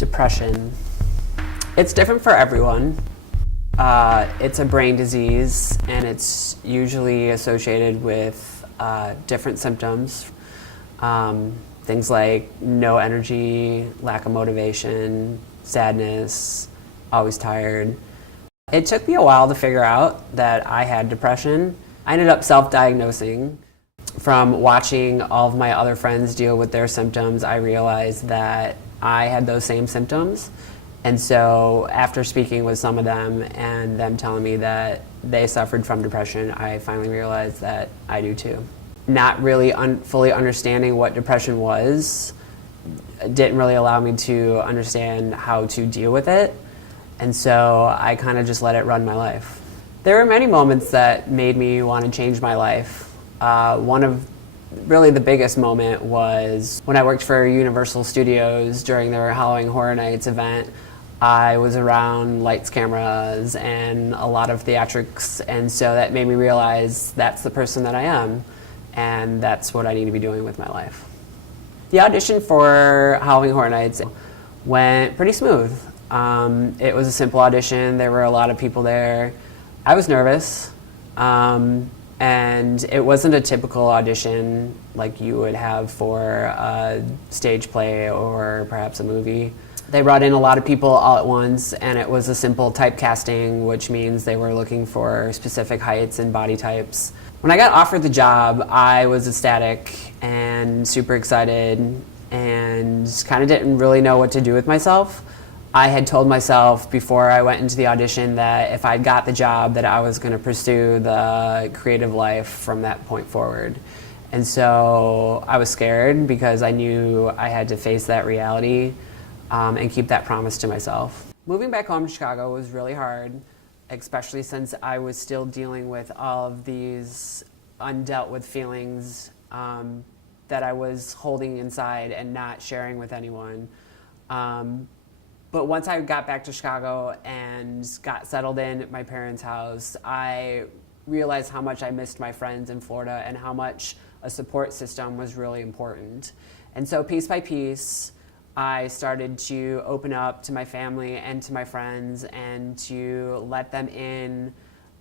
Depression. It's different for everyone. It's a brain disease, and it's usually associated with different symptoms. Things like no energy, lack of motivation, sadness, always tired. It took me a while to figure out that I had depression. I ended up self-diagnosing. From watching all of my other friends deal with their symptoms, I realized that I had those same symptoms. And so after speaking with some of them and them telling me that they suffered from depression, I finally realized that I do too. Not really fully understanding what depression was didn't really allow me to understand how to deal with it. And so I kind of just let it run my life. There were many moments that made me want to change my life. One of really the biggest moment was when I worked for Universal Studios during their Halloween Horror Nights event. I was around lights, cameras, and a lot of theatrics, and so that made me realize that's the person that I am, and that's what I need to be doing with my life. The audition for Halloween Horror Nights went pretty smooth. It was a simple audition. There were a lot of people there. I was nervous, and it wasn't a typical audition like you would have for a stage play or perhaps a movie. They brought in a lot of people all at once, and it was a simple typecasting, which means they were looking for specific heights and body types. When I got offered the job, I was ecstatic and super excited and kind of didn't really know what to do with myself. I had told myself before I went into the audition that if I got the job that I was going to pursue the creative life from that point forward. And so I was scared because I knew I had to face that reality and keep that promise to myself. Moving back home to Chicago was really hard, especially since I was still dealing with all of these undealt with feelings that I was holding inside and not sharing with anyone. But once I got back to Chicago and got settled in at my parents' house, I realized how much I missed my friends in Florida and how much a support system was really important. And so piece by piece, I started to open up to my family and to my friends and to let them in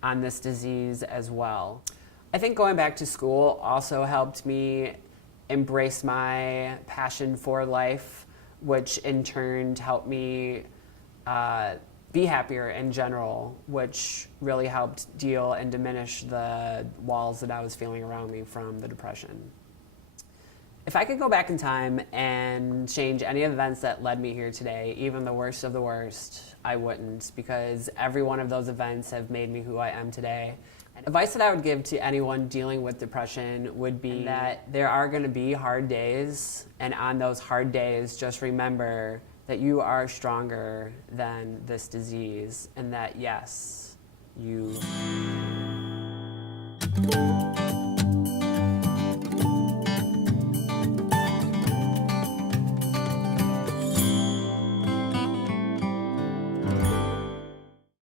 on this disease as well. I think going back to school also helped me embrace my passion for life, which in turn helped me be happier in general, which really helped deal and diminish the walls that I was feeling around me from the depression. If I could go back in time and change any events that led me here today, even the worst of the worst, I wouldn't, because every one of those events have made me who I am today. And advice that I would give to anyone dealing with depression would be that there are going to be hard days, and on those hard days, just remember that you are stronger than this disease, and that yes, you